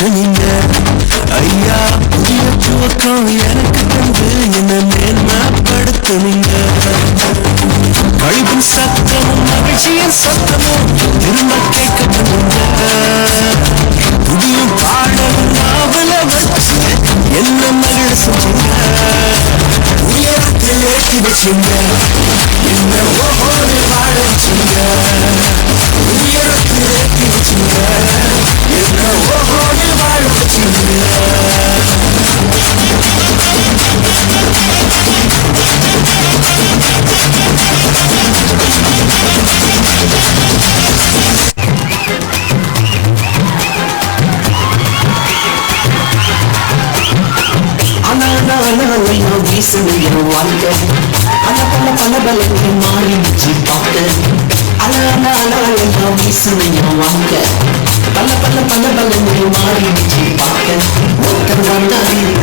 படுத்துனீங்க ஐயா புதிய துவக்கம் எனக்கு தந்து என்ன மேன்மைப்படுத்துனீங்க கழிப்பின் சத்தமும் மகிழ்ச்சியின் சத்தமும் திரும்ப கேட்க பண்ணுங்க புதியும் பாடலும் நாவல வச்சு என்ன மகிழ செஞ்சீங்க உயரத்தில் ஏற்றி வச்சுங்க என்ன ஒவ்வொரு வாழ வச்சுங்க உயரத்தில் ஏற்றி வச்சுங்க என்ன ஒவ்வொரு வாழ வச்சுங்க வீசுகிற வாழ்க்கை பல பலங்களை மாறிடுச்சு பார்க்க வீசுகிற வாழ்க்கை பல பலங்களை மாறிடுச்சு பார்க்க ஒருத்தர் வந்தாரு